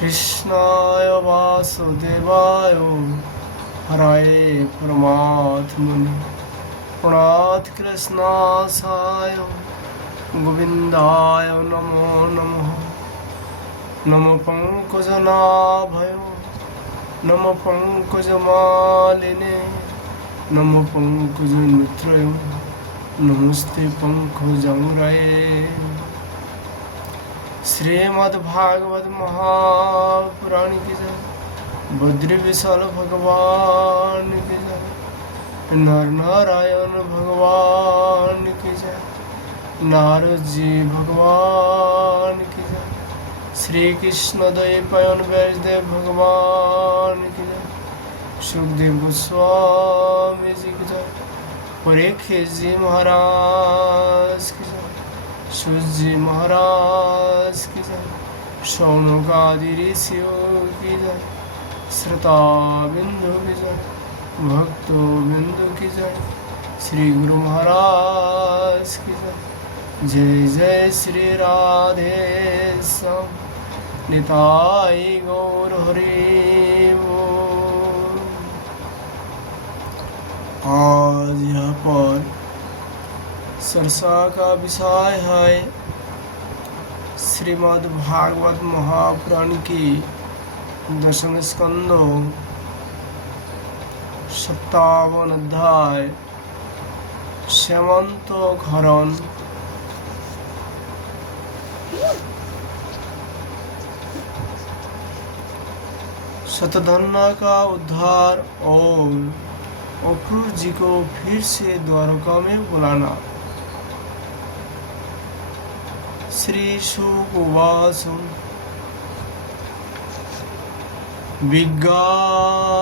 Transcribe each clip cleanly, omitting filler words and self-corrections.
कृष्णाय वासुदेवाय हराय परमात्मने प्रणत कृष्णासाय गोविंदाय नमो नमः। नमो पंकजनाभय नमो पंकजमालिने नमो पंकजमित्राय नमस्ते पंकजमुराये। श्रीमद्भागवत महापुराण की जय। बद्री विशाल भगवान की जय। नर नारायण भगवान की जय। नारद जी भगवान की जय। श्री कृष्ण द्वैपायन व्यासदेव भगवान की जय। सुखदेव गोस्वामी जी की जय। परीक्षित जी महाराज की जय। सूत जी महाराज की जय। शौनक आदि ऋषियों की जय। श्रोता बिंदु की जय। भक्तो बिंदु की जय। श्री गुरु महाराज की जय। जय जय श्री राधे श्याम निताई गौर हरि बोल। आज यहाँ पर चर्चा का विषय है श्रीमद् भागवत महापुराण की 10वें स्कंद 57 अध्याय श्यामंतघरण। शतधन्वा का उद्धार और अक्रूर जी को फिर से द्वारका में बुलाना। श्री शुक उवाच विज्ञातार्थपि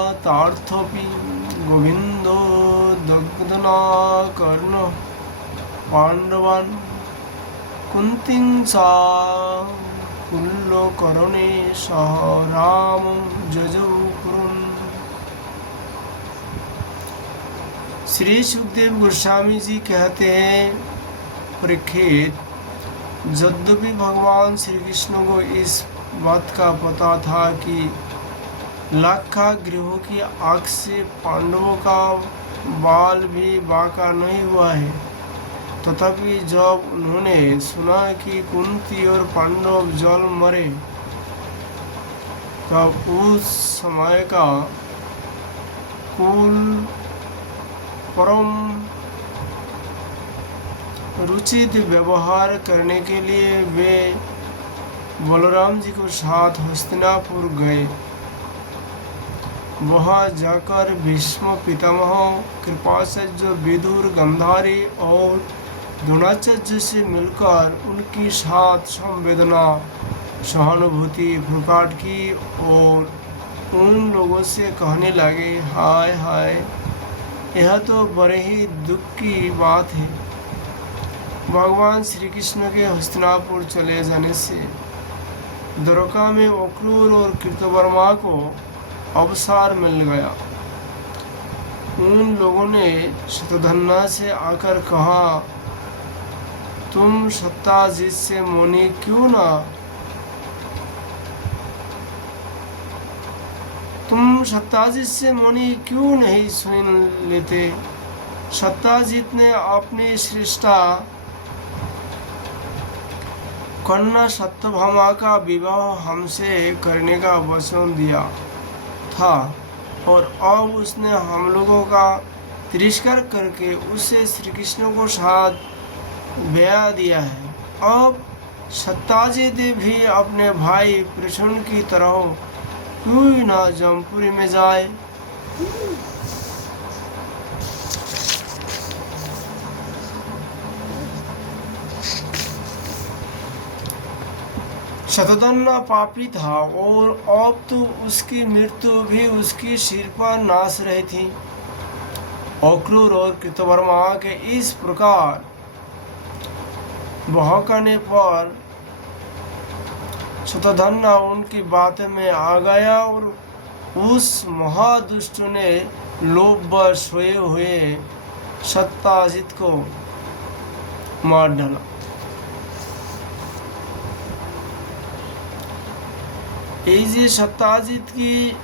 गोविंदो दग्धना कर्ण पांडवान् कुन्तीं चा कुल्लकर्णे सह रामं जजौ कुरुन्। श्री सुखदेव गोस्वामी जी कहते हैं, परीक्षित, यद्यपि भगवान श्री कृष्ण को इस बात का पता था कि लाक्षागृहों की आग से पांडवों का बाल भी बांका नहीं हुआ है, तथापि जब उन्होंने सुना कि कुंती और पांडव जल मरे, तब उस समय का कुल परम रुचित व्यवहार करने के लिए वे बलराम जी को साथ हस्तिनापुर गए। वहां जाकर भीष्म पितामह, कृपाचार्य, विदुर, गांधारी और द्रोणाचार्य से मिलकर उनकी साथ संवेदना सहानुभूति प्रकट की और उन लोगों से कहने लगे, हाय हाय, यह तो बड़े ही दुख की बात है। भगवान श्री कृष्ण के हस्तिनापुर चले जाने से द्वारका में अक्रूर और कृतवर्मा को अवसर मिल गया। उन लोगों ने शतधन्वा से आकर कहा, तुम सत्ताजीत से मौनी क्यों नहीं सुन लेते। सत्ताजीत ने अपनी श्रेष्ठा कन्या सत्यभामा का विवाह हमसे करने का वचन दिया था और अब उसने हम लोगों का तिरस्कार करके उसे श्री कृष्ण को साथ ब्याह दिया है। अब सत्ताजीत भी अपने भाई प्रसून की तरह क्यों न जमपुरी में जाए। शतधन्वा पापी था और अब तो उसकी मृत्यु भी उसकी सिर पर नाच रही थी। अक्रूर और कृतवर्मा के इस प्रकार बहकाने पर शतधन्वा उनकी बात में आ गया और उस महादुष्ट ने लोभवश सोए हुए सत्ताजीत को मार डाला। ये सत्याजित की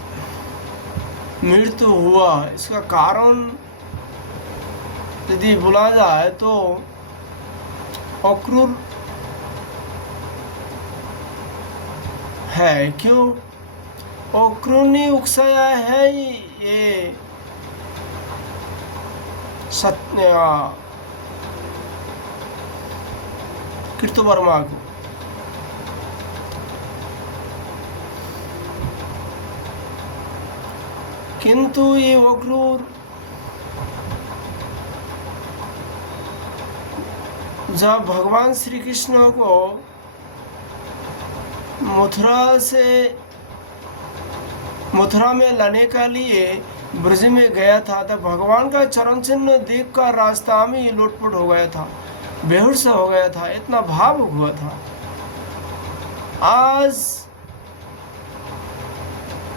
मृत्यु हुआ, इसका कारण यदि बोला जाए तो अक्रूर है। क्यों? अक्रूर ने उकसाया है ये कृतवर्मा को। किंतु ये अक्रूर जब भगवान श्री कृष्ण को मथुरा में लाने का लिए ब्रज में गया था, तब भगवान का चरण चिन्ह देखकर रास्ता में ही लोटपोट हो गया था, बेहोश हो गया था, इतना भावुक हुआ था। आज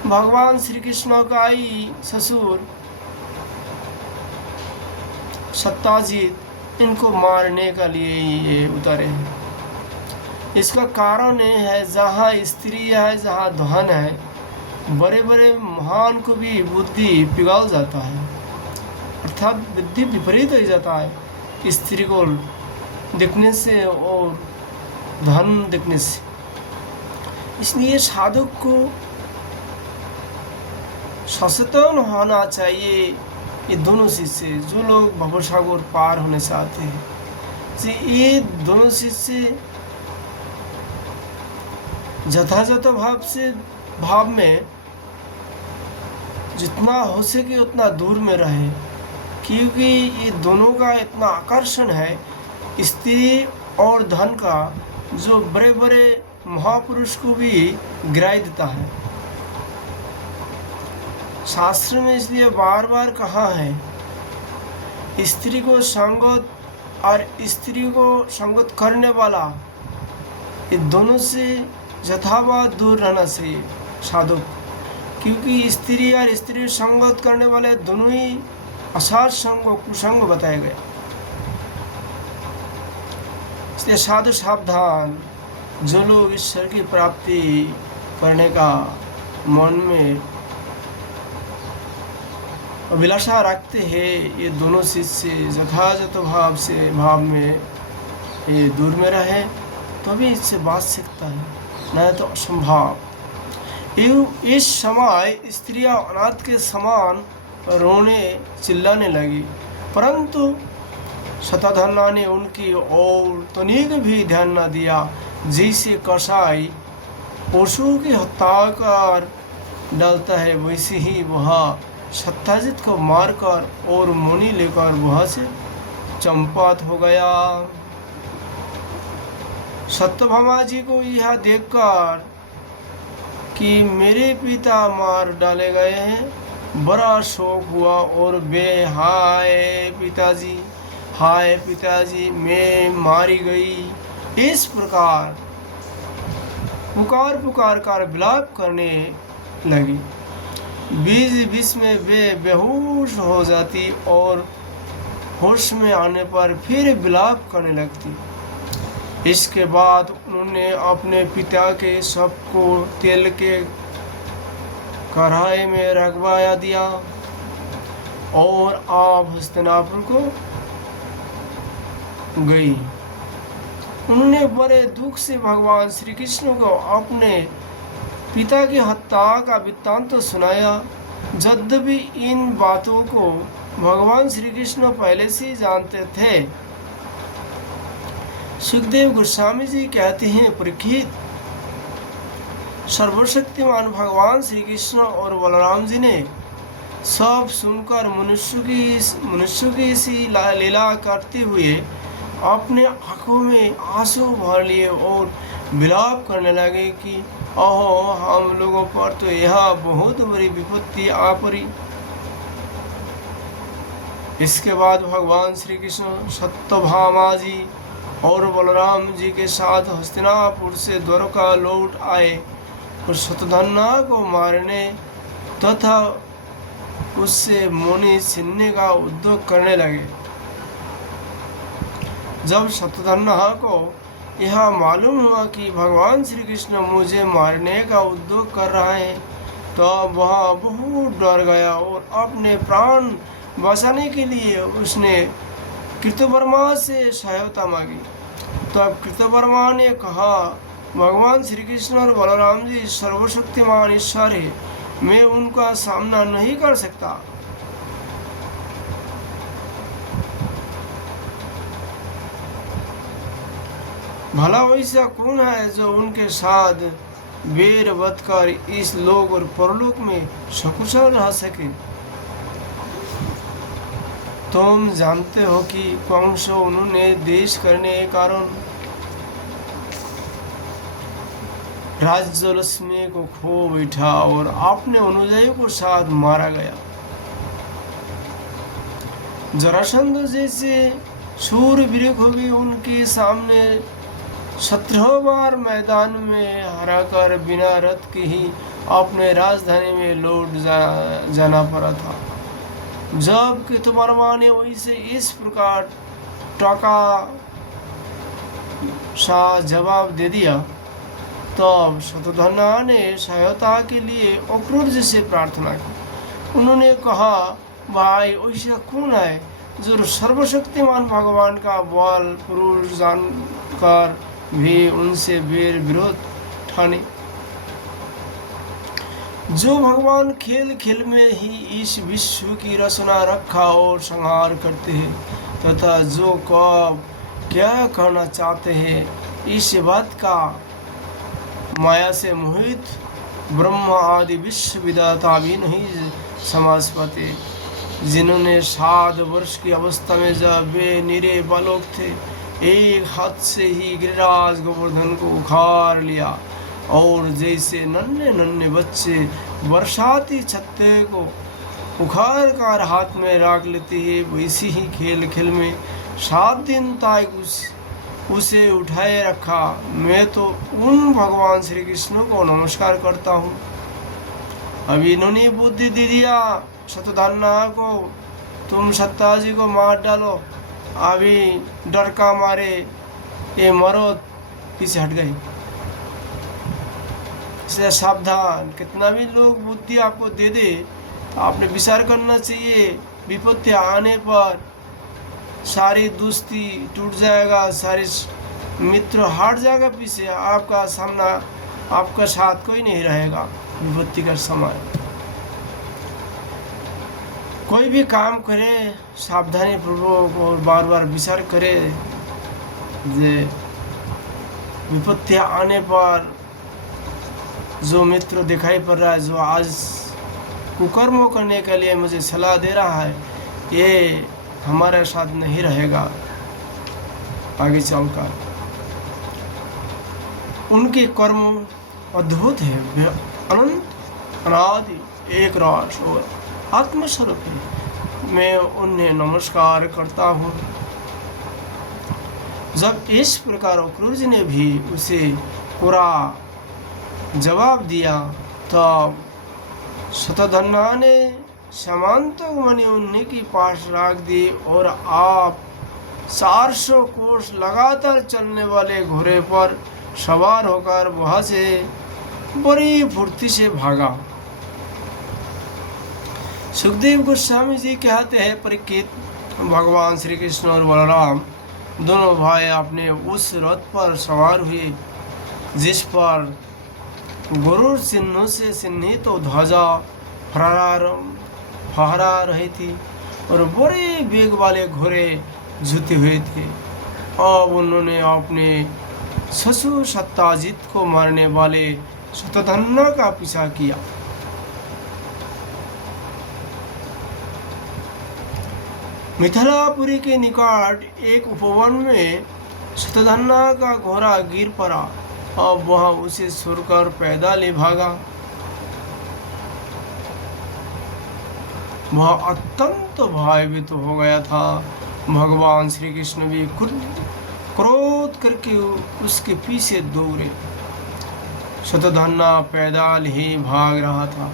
भगवान श्री कृष्ण का ही ससुर सत्याजित इनको मारने का लिए ये उतरे हैं। इसका कारण ये है, जहाँ स्त्री है, जहाँ धन है, बड़े बड़े महान को भी बुद्धि पिघल जाता है, अर्थात बुद्धि विपरीत हो जाता है स्त्री को देखने से और धन देखने से। इसलिए साधक को सचेतन होना चाहिए ये दोनों चीज से। जो लोग भवसागर पार होने चाहते हैं, ये दोनों चीज से यथायथ भाव में जितना हो सके उतना दूर में रहे, क्योंकि ये दोनों का इतना आकर्षण है स्त्री और धन का, जो बड़े बड़े महापुरुष को भी गिरा देता है। शास्त्र में इसलिए बार बार कहा है, स्त्री को संगत और स्त्री को संगत करने वाला, ये दोनों से यथावत दूर रहना चाहिए साधक, क्योंकि स्त्री और स्त्री संगत करने वाले दोनों ही असार संग कुसंग बताए गए। इसलिए साधु सावधान, जो लोग ईश्वर की प्राप्ति करने का मन में अभिलाषा रखते हैं, ये दोनों चीज से यथायथ भाव में ये दूर में रहे तो भी इससे बात सकता है, नहीं तो असंभव। इस समय स्त्रियां अनाथ के समान रोने चिल्लाने लगी, परंतु शतधन्ना ने उनकी ओर तनिक भी ध्यान न दिया। जैसे कसाई पशु की हत्या कर डालता है, वैसे ही वह सत्याजित को मारकर और मुनि लेकर वहां से चंपात हो गया। सत्यभामा जी को यह देखकर कि मेरे पिता मार डाले गए हैं, बड़ा शोक हुआ और वे हाय पिताजी मैं मारी गई, इस प्रकार पुकार कर विलाप करने लगी। बीच में वे बेहोश हो जाती और होश में आने पर फिर विलाप करने लगती। इसके बाद उन्होंने अपने पिता के शव को तेल के कढ़ाई में रखवा दिया और आप हस्तिनापुर को गई। उन्होंने बड़े दुख से भगवान श्री कृष्ण को अपने पिता की हत्या का वृत्तांत सुनाया। यद्यपि इन बातों को भगवान श्री कृष्ण पहले से ही जानते थे। सुखदेव गोस्वामी जी कहते हैं, परीक्षित, सर्वशक्तिमान भगवान श्री कृष्ण और बलराम जी ने सब सुनकर मनुष्य की सी लीला करते हुए अपने आंखों में आंसू भर लिए और विलाप करने लगे कि अहो, हम लोगों पर तो यह बहुत बड़ी विपत्ति आ पड़ी। इसके बाद भगवान श्री कृष्ण सत्यभामा जी और बलराम जी के साथ हस्तिनापुर से द्वारका लौट आए और शतधन्ना को मारने तथा उससे मुनि छीनने का उद्योग करने लगे। जब शतधन्ना को यह मालूम हुआ कि भगवान श्री कृष्ण मुझे मारने का उद्योग कर रहे हैं, तो वह बहुत डर गया और अपने प्राण बचाने के लिए उसने कृतवर्मा से सहायता मांगी। तब कृतवर्मा ने कहा, भगवान श्री कृष्ण और बलराम जी सर्वशक्तिमान ईश्वर है, मैं उनका सामना नहीं कर सकता। भला वैसा कौन है जो उनके साथ वीर वध कर इस लोक और परलोक में सकुशल रह सके। तुम जानते हो कि कंस उन्होंने देश करने के कारण राज्यलक्ष्मी को खो बैठा और अपने अनुयायियों को साथ मारा गया। जरासंध जैसे शूरवीर को भी उनके सामने 17 बार मैदान में हराकर बिना रथ के ही अपने राजधानी में लौट जाना पड़ा था। जब कृतवर्मा ने वैसे इस प्रकार टाका सा जवाब दे दिया, तब शतधन्वा ने सहायता के लिए अक्रूर से प्रार्थना की। उन्होंने कहा, भाई ऐसा कौन है जो सर्वशक्तिमान भगवान का बल पुरुष जानकर भी उनसे वीर विरोध ठाने, जो भगवान खेल खेल में ही इस विश्व की रचना रखा और संहार करते हैं, तथा जो कब क्या करना चाहते हैं इस बात का माया से मोहित ब्रह्मा आदि विश्व विधाता भी नहीं समझ पाते। जिन्होंने 7 वर्ष की अवस्था में जब वे निरे बालक थे, एक हाथ से ही गिरिराज गोवर्धन को उखाड़ लिया, और जैसे नन्हे नन्हे बच्चे बरसाती छत्ते को उखाड़ कर हाथ में रख लेते हैं, वैसे ही खेल खेल में 7 दिन तक उसे उठाए रखा। मैं तो उन भगवान श्री कृष्ण को नमस्कार करता हूँ। अब इन्होंने बुद्धि दे दिया शतधन्वा को, तुम सत्ता जी को मार डालो। अभी डर का मारे ये मरो पीछे हट गए। इसलिए सावधान, कितना भी लोग बुद्धि आपको दे दे तो आपने विचार करना चाहिए। विपत्ति आने पर सारी दोस्ती टूट जाएगा, सारे मित्र हट जाएगा पीछे, आपका सामना आपका साथ कोई नहीं रहेगा। विपत्ति का समय कोई भी काम करे सावधानी पूर्वक और बार बार विचार करे। विपत्ति आने पर जो मित्र दिखाई पड़ रहा है, जो आज कुकर्मों करने के लिए मुझे सलाह दे रहा है, ये हमारे साथ नहीं रहेगा आगे चलकर। उनके कर्म अद्भुत है, वे अनंत अनादि एक राश और आत्मस्वरूप है। मैं उन्हें नमस्कार करता हूँ। जब इस प्रकार अक्रूर जी ने भी उसे पूरा जवाब दिया, तब शतधन्वा ने समांतक मणि उन्हीं के पास रख दी और आप 400 कोस लगातार चलने वाले घोड़े पर सवार होकर वहां से बड़ी फुर्ती से भागा। सुखदेव गोस्वामी जी कहते हैं, परीक्षित, भगवान श्री कृष्ण और बलराम दोनों भाई अपने उस रथ पर सवार हुए जिस पर गरुड़ चिन्हों से चिन्हित तो ध्वजा फहरा रही थी और बड़े वेग वाले घोड़े जुते हुए थे। अब उन्होंने अपने ससुर सत्ताजित को मारने वाले शतधन्वा का पीछा किया। मिथिलापुरी के निकट एक उपवन में शतधन्वा का घोड़ा गिर पड़ा। अब वह उसे छोड़कर पैदल ही भागा। वह अत्यंत भयभीत हो गया था। भगवान श्री कृष्ण भी क्रोध करके उसके पीछे दौड़े। शतधन्वा पैदल ही भाग रहा था,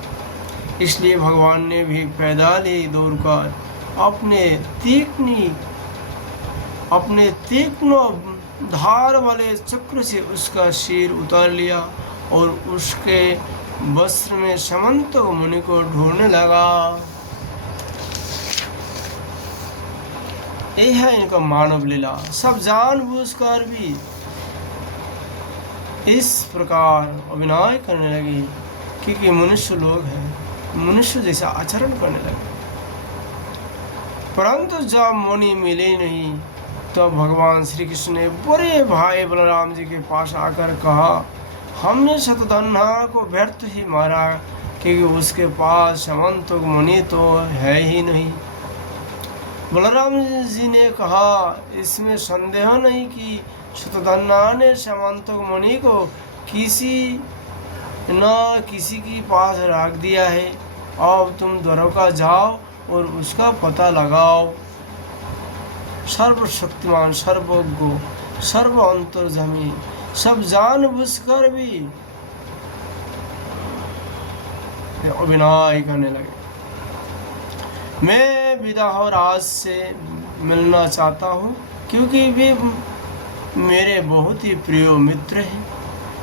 इसलिए भगवान ने भी पैदल ही दौड़कर अपने तीक्ष्ण धार वाले चक्र से उसका सिर उतार लिया और उसके वस्त्र में समंतक मुनि को ढूंढने लगा। यह है इनका मानव लीला। सब जानबूझकर भी इस प्रकार अभिनय करने लगे क्योंकि मनुष्य लोग हैं, मनुष्य जैसा आचरण करने लगे। परंतु जब मुनि मिले नहीं तो भगवान श्री कृष्ण ने बड़े भाई बलराम जी के पास आकर कहा, हमने शतधन्वा को व्यर्थ ही मारा क्योंकि उसके पास समंतक मुनि तो है ही नहीं। बलराम जी ने कहा, इसमें संदेह नहीं कि शतधन्वा ने समंतक मुनि को किसी की पास रख दिया है। अब तुम द्वारका जाओ और उसका पता लगाओ। सर्वशक्तिमान, सर्वज्ञ, सर्व अंतर्यामी, सब जानबूझकर भी अभिनय करने लगे। मैं विदाहराज से मिलना चाहता हूँ क्योंकि वे मेरे बहुत ही प्रिय मित्र हैं।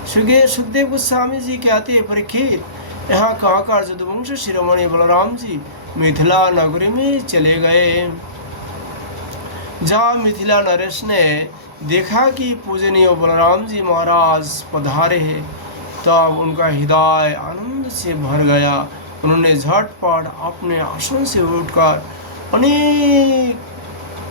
सुखदेव गोस्वामी जी कहते हैं, परीक्षित, यहाँ कहकर यदुवंश शिरोमणि बलराम जी मिथिला नगरी में चले गए। जहाँ मिथिला नरेश ने देखा कि पूजनीय बलराम जी महाराज पधारे हैं, तब उनका हृदय आनंद से भर गया। उन्होंने झटपट अपने आसन से उठकर अनेक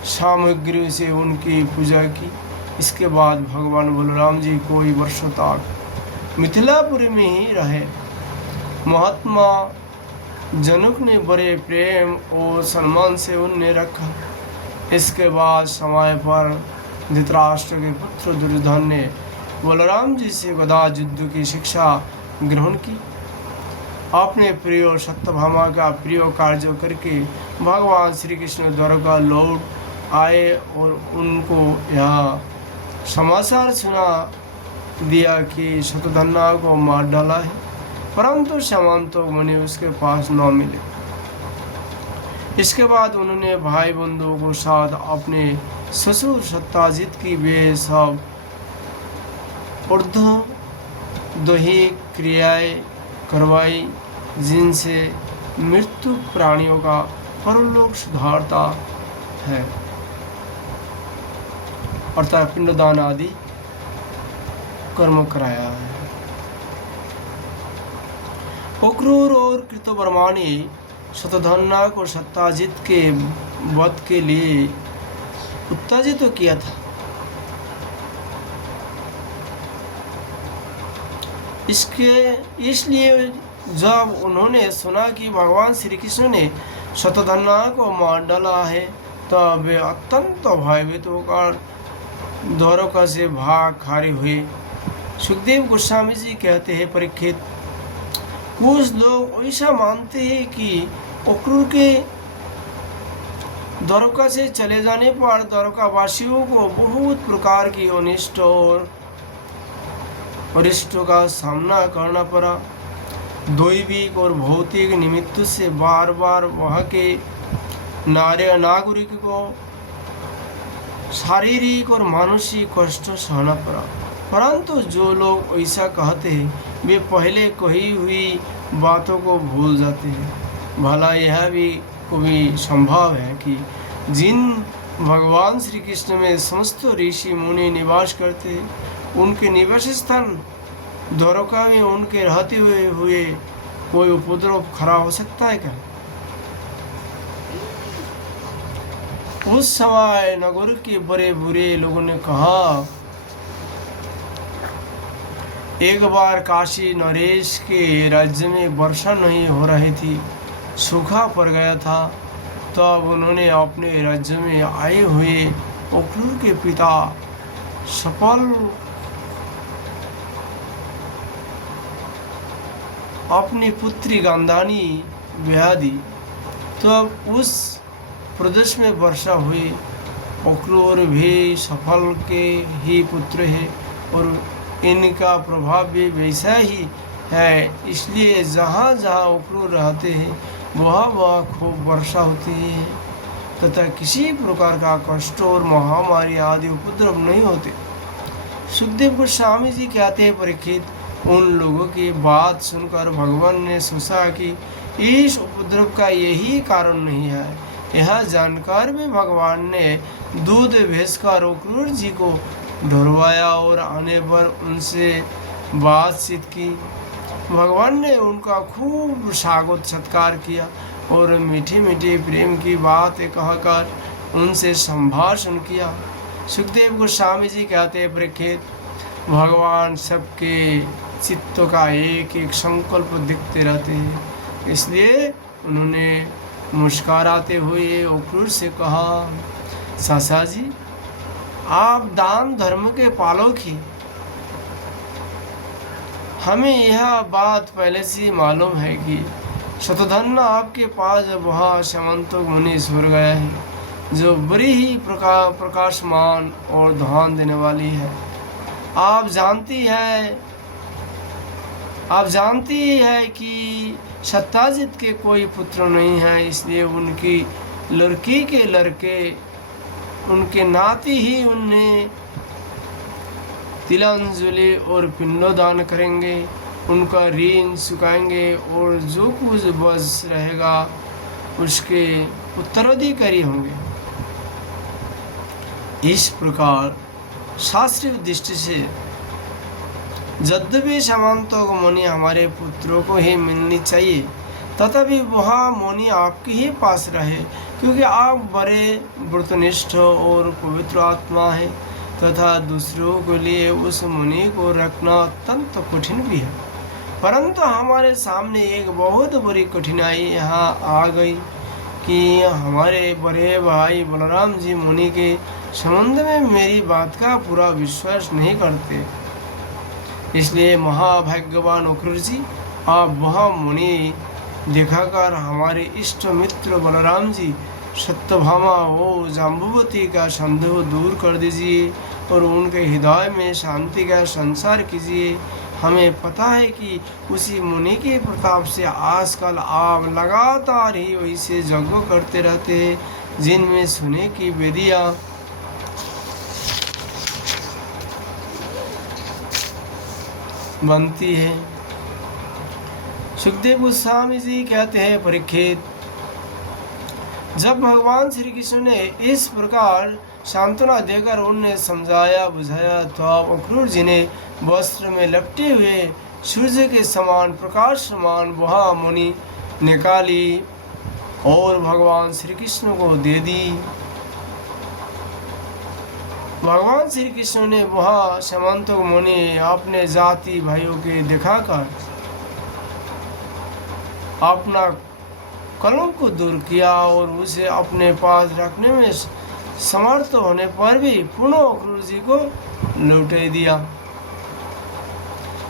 सामग्रियों से उनकी पूजा की। इसके बाद भगवान बलराम जी कोई वर्षों तक मिथिलापुरी में ही रहे। महात्मा जनक ने बड़े प्रेम और सम्मान से उन्हें रखा। इसके बाद समय पर धृतराष्ट्र के पुत्र दुर्योधन ने बलराम जी से गदा युद्ध की शिक्षा ग्रहण की। अपने प्रिय सत्यभामा का प्रिय कार्य करके भगवान श्री कृष्ण द्वारका लौट आए और उनको यह समाचार सुना दिया कि शतधन्वा को मार डाला है, परंतु समंतक मुनि उसके पास न मिले। इसके बाद उन्होंने भाई बंधुओं को साथ अपने ससुर सत्ताजित की वे सब दैहिक क्रियाएं करवाई जिनसे मृत्यु प्राणियों का परलोक सुधारता है, अर्थात पिंडदान आदि कर्म कराया है। अक्रूर और कृतवर्मा ने शतधन्वा को सत्ताजित के वध के लिए उत्तेजित तो किया था। इसलिए जब उन्होंने सुना कि भगवान श्री कृष्ण ने शतधन्वा को मार डाला है, तब वे अत्यंत भयभीत होकर द्वारका से भाग खड़े हुए। सुखदेव गोस्वामी जी कहते हैं, परीक्षित, कुछ लोग ऐसा मानते हैं कि अक्रूर के द्वारका से चले जाने पर द्वारका वासियों को बहुत प्रकार की अनिष्ट और अरिष्टों का सामना करना पड़ा। दैविक और भौतिक निमित्त से बार बार वहाँ के नागरिक को शारीरिक और मानसिक कष्ट सहना पड़ा। परंतु जो लोग ऐसा कहते हैं वे पहले कही हुई बातों को भूल जाते हैं। भला यह भी कभी संभव है कि जिन भगवान श्री कृष्ण में समस्त ऋषि मुनि निवास करते हैं, उनके निवास स्थान द्वारका में उनके रहते हुए कोई उपद्रव खड़ा हो सकता है क्या? उस समय नगर के बड़े बुरे लोगों ने कहा, एक बार काशी नरेश के राज्य में वर्षा नहीं हो रही थी, सूखा पड़ गया था। तब उन्होंने अपने राज्य में आए हुए अक्रूर के पिता सफल अपनी पुत्री गांधारी ब्याह दी। तब उस प्रदेश में वर्षा हुई। अक्रूर भी सफल के ही पुत्र है और इनका प्रभाव भी वैसा ही है। इसलिए जहाँ जहाँ अक्रूर रहते हैं वहाँ खूब वर्षा होती है तथा किसी प्रकार का कष्ट और महामारी आदि उपद्रव नहीं होते। सुखदेव गोस्वामी जी कहते हैं, परीक्षित उन लोगों की बात सुनकर भगवान ने सोचा कि इस उपद्रव का यही कारण नहीं है। यह जानकर भी भगवान ने दूध भेजकर अक्रूर जी को ढुलवाया और आने पर उनसे बातचीत की। भगवान ने उनका खूब स्वागत सत्कार किया और मीठी मीठी प्रेम की बातें कहकर उनसे संभाषण किया। सुखदेव गोस्वामी जी कहते हैं, परीक्षित भगवान सबके चित्तों का एक एक संकल्प दिखते रहते हैं, इसलिए उन्होंने मुस्कुराते हुए अक्रूर से कहा, चाचा जी आप दान धर्म के पालक ही, हमें यह बात पहले से मालूम है कि शतधन आपके पास वह समंतक मुनि स्वर गया है जो बड़ी ही प्रकाशमान और ध्यान देने वाली है। आप जानती है कि सत्ताजित के कोई पुत्र नहीं है, इसलिए उनकी लड़की के लड़के उनके नाती ही उन्हें तिलांजलि और पिंडोदान करेंगे, उनका ऋण चुकाएंगे और जो कुछ बच रहेगा उसके उत्तराधिकारी होंगे। इस प्रकार शास्त्रीय दृष्टि से यद्यपि समंतक मुनि हमारे पुत्रों को ही मिलनी चाहिए, तथापि वह मुनि आपके ही पास रहे, क्योंकि आप बड़े व्रतनिष्ठ और पवित्र आत्मा है तथा दूसरों के लिए उस मुनि को रखना अत्यंत कठिन भी है। परंतु हमारे सामने एक बहुत बड़ी कठिनाई यहाँ आ गई कि हमारे बड़े भाई बलराम जी मुनि के संबंध में मेरी बात का पूरा विश्वास नहीं करते। इसलिए महाभाग्यवान अक्रूर जी, आप वह मुनि दिखाकर हमारे इष्ट मित्र बलराम जी सत्यभामा और जाम्बुवती का संदेह दूर कर दीजिए और उनके हृदय में शांति का संचार कीजिए। हमें पता है कि उसी मुनि के प्रताप से आजकल आप लगातार ही वैसे यज्ञ करते रहते हैं जिनमें सोने की वेदियाँ बनती है। सुखदेव गोस्वामी जी कहते हैं, परीक्षित जब भगवान श्री कृष्ण ने इस प्रकार सांत्वना देकर उन्हें समझाया बुझाया तो अक्रूर जी ने वस्त्र में लपटे हुए सूर्य के समान प्रकाशमान वह मुनि निकाली और भगवान श्री कृष्ण को दे दी। भगवान श्री कृष्ण ने वह समंतक मुनि अपने जाति भाइयों के दिखाकर अपना कलंक को दूर किया और उसे अपने पास रखने में समर्थ होने पर भी पुनः अक्रूर जी को लौटा दिया।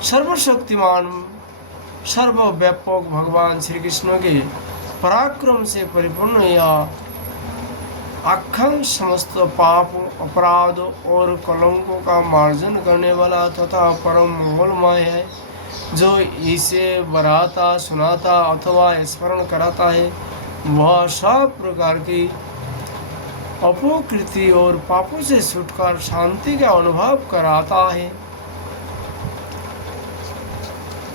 सर्वशक्तिमान सर्वव्यापक भगवान श्री कृष्ण के पराक्रम से परिपूर्ण यह अखंड समस्त पाप अपराध और कलंकों का मार्जन करने वाला तथा परम मंगलमय है। जो इसे बढ़ाता सुनाता अथवा स्मरण कराता है वह सब प्रकार की अपकृति और पापों से छूटकर शांति का अनुभव कराता है।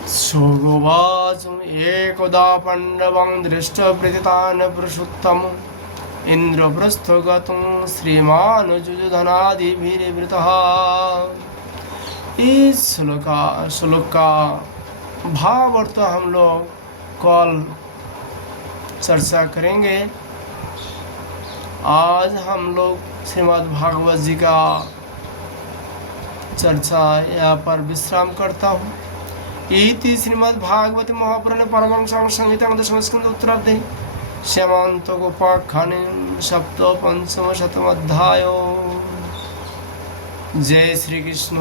सोगोवाच एकदा पांडवं दृष्ट प्रथितान् पुरुषोत्तम इंद्रप्रस्थगतं श्रीमान जुजुधनादिभिर्वृतः। इस श्लोक का भावार्थ हम लोग कल चर्चा करेंगे। आज हम लोग श्रीमद् भागवत जी का चर्चा यहाँ पर विश्राम करता हूँ। इति श्रीमद् भागवत महापुराणे परमहंस संहिता दशमस्कंध उत्तरार्धे श्यामान्तकोपाख्याने सप्तपंचम शतम अध्यायो। जय श्री कृष्ण।